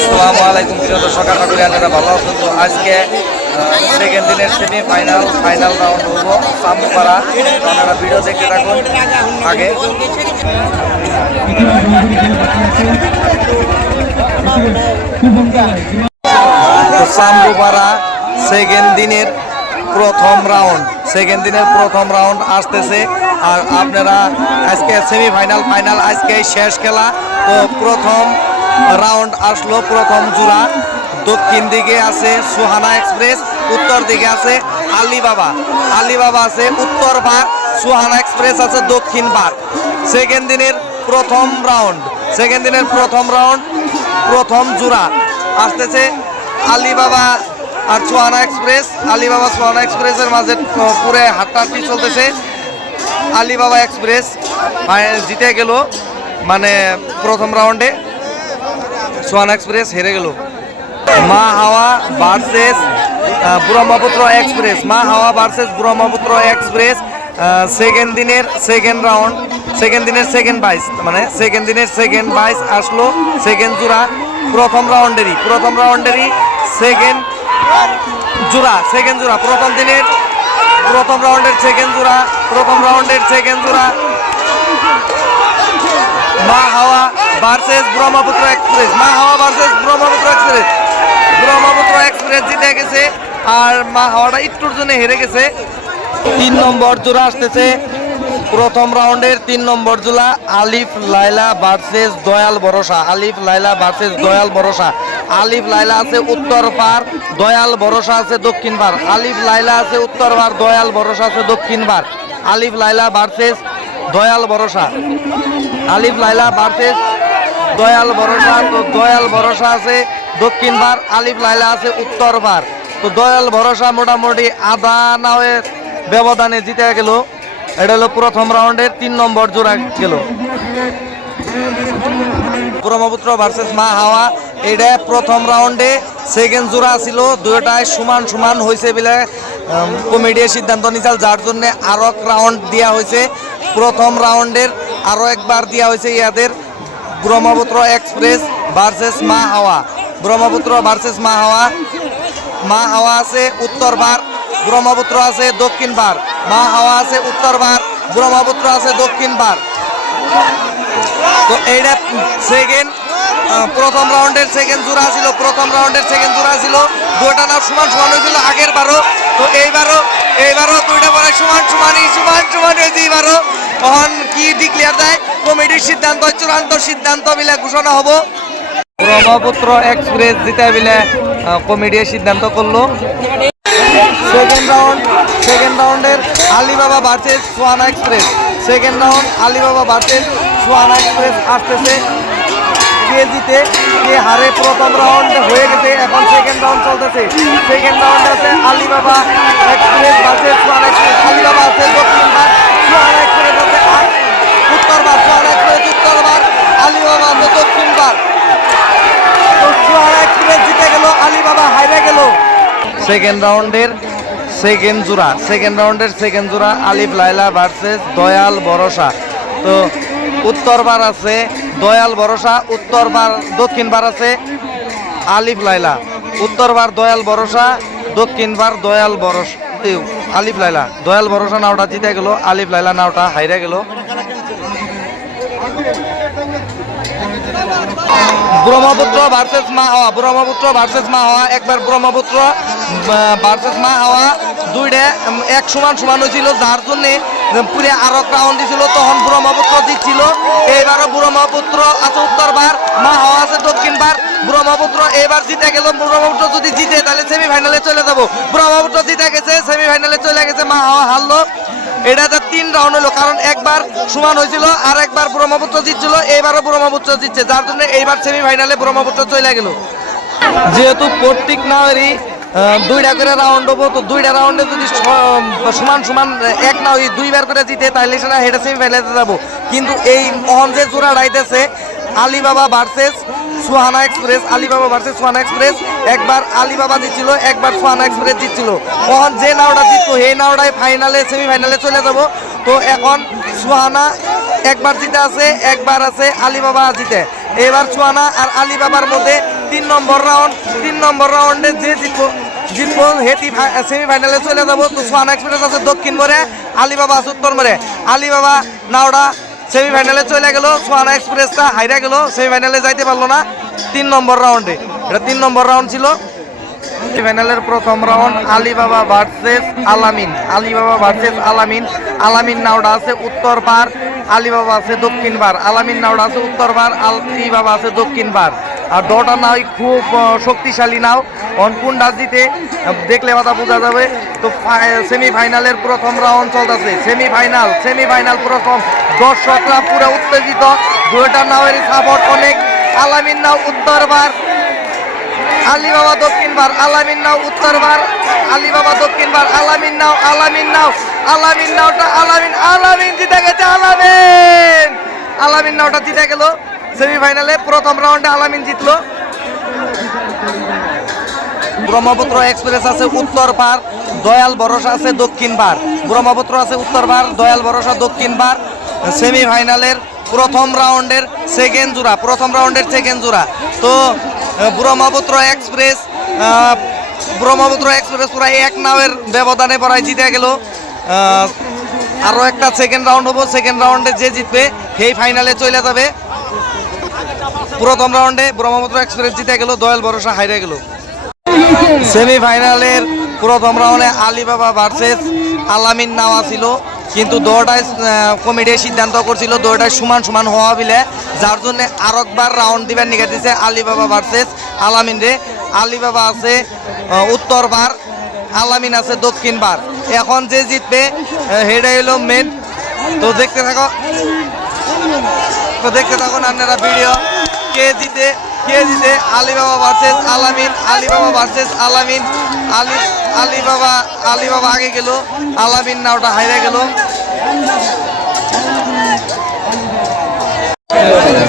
আসসালামু আলাইকুম, প্রিয় দর্শক, আশা করি আপনারা ভালো আছেন। তো আজকে সেকেন্ড দিনের সেমি ফাইনাল ফাইনাল রাউন্ড হব। সামুপাড়া আপনারা ভিডিও দেখতে থাকুন আগে। তো সাম্বুপাড়া সেকেন্ড দিনের প্রথম রাউন্ড সেকেন্ড দিনের প্রথম রাউন্ড আসতেছে। আর আপনারা আজকে সেমিফাইনাল ফাইনাল আজকে শেষ খেলা। তো প্রথম রাউন্ড আসলো প্রথম জোড়া। দক্ষিণ দিকে আছে সুহানা এক্সপ্রেস, উত্তর দিকে আছে আলিবাবা। আলিবাবা আছে উত্তর ভাগ, সুহানা এক্সপ্রেস আছে দক্ষিণ ভাগ। সেকেন্ড দিনের প্রথম রাউন্ড সেকেন্ড দিনের প্রথম রাউন্ড প্রথম জোড়া। আসতেছে আলিবাবা আর সোহানা এক্সপ্রেস। আলিবাবা, সোহানা এক্সপ্রেসের মাঝে পুরে হাট্টাহাট্টি চলতেছে। আলিবাবা এক্সপ্রেস জিতে গেল মানে প্রথম রাউন্ডে সোহানা এক্সপ্রেস হেরে গেল। মা হাওয়া ভার্সেস ব্রহ্মপুত্র এক্সপ্রেস মা হাওয়া ভার্সেস ব্রহ্মপুত্র এক্সপ্রেস সেকেন্ড দিনের সেকেন্ড রাউন্ড সেকেন্ড দিনের সেকেন্ড বাইস মানে সেকেন্ড দিনের সেকেন্ড বাইস আসলো সেকেন্ড জোড়া প্রথম রাউন্ডেরই প্রথম রাউন্ডেরই সেকেন্ড জোড়া সেকেন্ড জোড়া, প্রথম দিনের, প্রথম রাউন্ডের সেকেন্ড জোড়া, প্রথম রাউন্ডের সেকেন্ড জোড়া। মা হাওয়া ভার্সেস ব্রহ্মপুত্র এক্সপ্রেস মা হাওয়া versus Brahmaputra express Brahmaputra express জিতে গেছে আর মা হাওয়াটা একটুর জন্য হেরে গেছে। তিন নম্বর জোড়া আসতেছে। প্রথম রাউন্ডের তিন নম্বর জোলা আলিফ লাইলা ভার্সেস দয়াল ভরসা। আলিফ লাইলা ভার্সেস দয়াল ভরসা। আলিফ লাইলা আছে উত্তর পার, দয়াল ভরসা আছে দক্ষিণ পার। আলিফ লাইলা আছে উত্তর পার, দয়াল ভরসা আছে দক্ষিণ পার। আলিফ লাইলা ভার্সেস দয়াল ভরসা। আলিফ লাইলা ভার্সেস দয়াল ভরসা, তো দয়াল ভরসা আছে দক্ষিণ ভার আলিফ লাইলা আছে উত্তর ভার তো দয়াল ভরসা মোটামুটি আধা নাওয়ের ব্যবধানে জিতে গেল। এটা হলো প্রথম রাউন্ডের তিন নম্বর জোড়া গেল। ব্রহ্মপুত্র ভার্সেস মা হাওয়া, এটা প্রথম রাউন্ডে সেকেন্ড জোড়া ছিল দুটায় সমান সমান হয়েছে বলে কমিটির সিদ্ধান্ত নিচাল যার জন্য আরও রাউন্ড দেওয়া হয়েছে। প্রথম রাউন্ডের আরও একবার দেওয়া হয়েছে ইয়াদের ব্রহ্মপুত্র এক্সপ্রেস ভার্সেস মা হাওয়া। ব্রহ্মপুত্র ভার্সেস মা হাওয়া। মা হাওয়া আছে উত্তর ভার ব্রহ্মপুত্র আছে দক্ষিণ ভার মা হাওয়া আছে উত্তর ভার ব্রহ্মপুত্র আছে দক্ষিণ ভার তো এইটা সেকেন্ড প্রথম রাউন্ডের সেকেন্ড জোড়া ছিল, প্রথম রাউন্ডের সেকেন্ড জোড়া ছিল। দুটা নাম সমান সমান হয়েছিল আগের বারও। তো এইবারও এইবারও দুইটা পরে সমান সমানই, সমান হয়েছে এইবারও তখন কি ডিক্লিয়ার দেয়? কমিটির সিদ্ধান্ত চূড়ান্ত সিদ্ধান্ত বিলে ঘোষণা হব। ব্রহ্মপুত্র এক্সপ্রেস জিতে বিলে কমিটির সিদ্ধান্ত করল। সেকেন্ড রাউন্ড সেকেন্ড রাউন্ডের Alibaba versus Soana express. Second round Alibaba versus Soana express আসতেছে। কে জিতে কে হারে প্রথম রাউন্ড হয়ে গেছে এখন সেকেন্ড রাউন্ড চলতেছে। সেকেন্ড রাউন্ড আছে Alibaba express versus Soana express. Alibaba আছে দক্ষিণ ভাগ দক্ষিণ সেকেন্ড রাউন্ডের সেকেন্ড জোড়া সেকেন্ড রাউন্ডের সেকেন্ড জোড়া আলিফ লাইলা ভার্সেস দয়াল ভরসা। তো উত্তরবার আছে দয়াল ভরসা উত্তরবার দক্ষিণবার আছে আলিফ লাইলা উত্তরবার দয়াল ভরসা দক্ষিণবার দয়াল ভরসা আলিফ লাইলা। দয়াল ভরসা নাওটা জিতে গেল, আলিফ লাইলা নাওটা হাইরে গেল। ব্রহ্মপুত্র ভার্সেস মা হাওয়া, ব্রহ্মপুত্র ভার্সেস মা হাওয়া, একবার ব্রহ্মপুত্র ভার্সেস মা হাওয়া, দুইটা এক সমান সমান হয়েছিল, যার জন্য পুরে আরও রাউন্ড দিছিল, তখন ব্রহ্মপুত্র জিতছিল। এইবারও ব্রহ্মপুত্র আছে উত্তর বার মা হাওয়া আছে দক্ষিণ বার ব্রহ্মপুত্র এবার জিতে গেল। ব্রহ্মপুত্র যদি জিতে, তাহলে সেমিফাইনালে চলে যাব। ব্রহ্মপুত্র জিতে গেছে সেমিফাইনালে চলে গেছে, মা হারলো। এটা তো তিন রাউন্ড হলো, কারণ একবার সমান হয়েছিল আর একবার ব্রহ্মপুত্র জিতছিল, এইবারও ব্রহ্মপুত্র জিতছে, যার জন্য এইবার সেমিফাইনালে ব্রহ্মপুত্র চলে গেল। যেহেতু প্রত্যেক নাওয়েরই দুইটা করে রাউন্ড হব, তো দুইটা রাউন্ডে যদি সমান সমান এক না ওই দুইবার করে জিতে, তাহলে সেটা হেঁটে সেমিফাইনালে যাব। কিন্তু এই মহন যে জোড়া রাইতেছে Alibaba versus Suhana Express Alibaba versus Suhana Express একবার আলিবাবা জিতছিল, একবার সুহানা এক্সপ্রেস জিতছিল। তখন যে নাওটা জিততো সেই নাওটাই ফাইনালে সেমিফাইনালে চলে যাব। তো এখন সুহানা একবার জিতে আছে, একবার আছে আলিবাবা জিতে। এবার সুহানা আর আলিবাবার মধ্যে তিন নম্বর রাউন্ড তিন নম্বর রাউন্ডে যে জিতবো জিতবো হেটি সেমিফাইনালে চলে যাব। তো সোয়ান এক্সপ্রেস আছে দক্ষিণ মোড়ে, আলিবাবা আছে উত্তর মোড়ে। আলিবাবা নাওড়া সেমিফাইনালে চলে গেল সোয়ানা এক্সপ্রেসটা হাইরা গেল সেমিফাইনালে যাইতে পারল না। তিন নম্বর রাউন্ডে। এটা তিন নম্বর রাউন্ড ছিল। সেমিফাইনালের প্রথম round Alibaba versus Alamin. Alibaba versus Alamin. Alamin নাওডা আছে উত্তর পার আলিবাবা আছে দক্ষিণ পার। আলামিন নাওডা আছে উত্তর পার আলিবাবা আছে দক্ষিণ পার। আর দটা নাও খুব শক্তিশালী নাও। অনকুন্ডা জিতে আহ, দেখলে কথা বোঝা যাবে। তো সেমিফাইনালের প্রথম রাউন্ড চলতেছে। সেমিফাইনাল সেমিফাইনাল প্রথম। দর্শকরা পুরো উত্তেজিত। দুইটা নাওয়ের সাপোর্ট অনেক। আলামিন নাও উত্তর পার আলিবাবা দক্ষিণ বার। আলামিন নাও উত্তর বার। আলিবাবা দক্ষিণ বার। আলামিন নাও আলামিন নাও, আলামিন নাওটা আলামিন আলামিন জিতে গেছে, আলামিন! আলামিন নাওটা জিতে গেল। সেমিফাইনালে প্রথম রাউন্ডে আলামিন জিতলো। ব্রহ্মপুত্র এক্সপ্রেস আছে উত্তর পার, দয়াল ভরসা আছে দক্ষিণ পার। ব্রহ্মপুত্র আছে উত্তর পার, দয়াল ভরসা দক্ষিণ পার। সেমিফাইনালের প্রথম রাউন্ডের সেকেন্ড জোড়া, প্রথম রাউন্ডের সেকেন্ড জোড়া। তো ব্রহ্মপুত্র এক্সপ্রেস ব্রহ্মপুত্র এক্সপ্রেস প্রায় এক নাওয়ের ব্যবধানে প্রায় জিতে গেল। আরও একটা সেকেন্ড রাউন্ড হব সেকেন্ড রাউন্ডে যে জিতবে, সেই ফাইনালে চলে যাবে। প্রথম রাউন্ডে ব্রহ্মপুত্র এক্সপ্রেস জিতে গেল, দয়াল ভরসা হাইরে গেল। সেমিফাইনালের প্রথম রাউন্ডে আলিবাবা ভার্সেস আলামিন নাওয়া ছিল। কিন্তু দৌড়টায় কমিটি সিদ্ধান্ত করছিল দৌড়টায় সমান সমান হওয়া বিলে, যার জন্য আরেকবার রাউন্ড দিবার নিকে দিছে আলিবাবা ভার্সেস আলামিন রে। আলিবাবা আছে উত্তর বার, আলামিন আছে দক্ষিণ বার। এখন যে জিতবে হেডে হলো মেন তো দেখতে থাকো। তো দেখতে থাকুন আপনারা ভিডিও কে জিতে কে জিতে? Alibaba versus Alamin, Alibaba versus Alamin. Ali Alibaba Alibaba আগে গেল, আলামিন না, ওটা হাইরে গেল।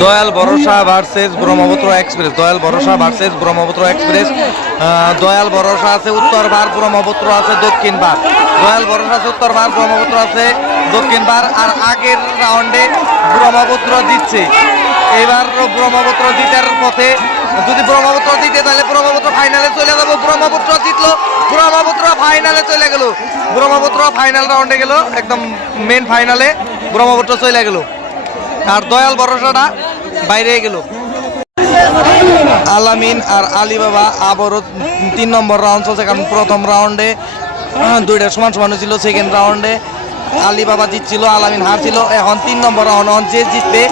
দয়াল ভরসা ভার্সেস ব্রহ্মপুত্র এক্সপ্রেস, দয়াল ভরসা ভার্সেস ব্রহ্মপুত্র এক্সপ্রেস। দয়াল ভরসা আছে উত্তর ভার, ব্রহ্মপুত্র আছে দক্ষিণ বার দয়াল ভরসা আছে উত্তর ভার, ব্রহ্মপুত্র আছে দক্ষিণ বার আর আগের রাউন্ডে ব্রহ্মপুত্র দিচ্ছে এবার ব্রহ্মপুত্র জিতার পথে যদি ব্রহ্মপুত্র জিতে, তাহলে ব্রহ্মপুত্র ফাইনালে চলে যাব। ব্রহ্মপুত্র জিতলো, ব্রহ্মপুত্র ফাইনালে চলে গেল। ব্রহ্মপুত্র ফাইনাল রাউন্ডে গেল, একদম মেন ফাইনালে ব্রহ্মপুত্র চলে গেল। আর দয়াল ভরসাটা বাইরে গেল। আলামিন আর আলিবাবা আবারও তিন নম্বর রাউন্ড চলছে, কারণ প্রথম রাউন্ডে দুইটা সমান সমান ছিল সেকেন্ড রাউন্ডে আলিবাবা জিতছিল, আলামিন হারছিল। এখন তিন নম্বর রাউন্ড যে জিতবে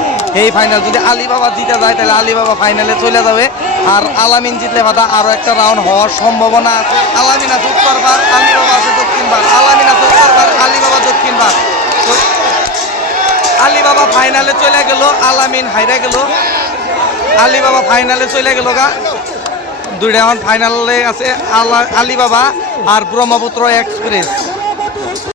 এই ফাইনাল যদি আলিবাবা জিতে যায়, তাহলে আলিবাবা ফাইনালে চলে যাবে। আর আলামিন জিতলে বাদা আরও একটা রাউন্ড হওয়ার সম্ভাবনা আছে। আলামিন আছে উত্তরবার, আলিবাবা আছে দক্ষিণ দক্ষিণবার। আলামিন আছে উত্তরবার, আলিবাবা দক্ষিণবার। তো আলিবাবা ফাইনালে চলে গেল, আলামিন হাইরা গেল। আলিবাবা ফাইনালে চলে গেল গা। দুইটা এখন ফাইনালে আছে আলা আলিবাবা আর ব্রহ্মপুত্র এক্সপ্রেস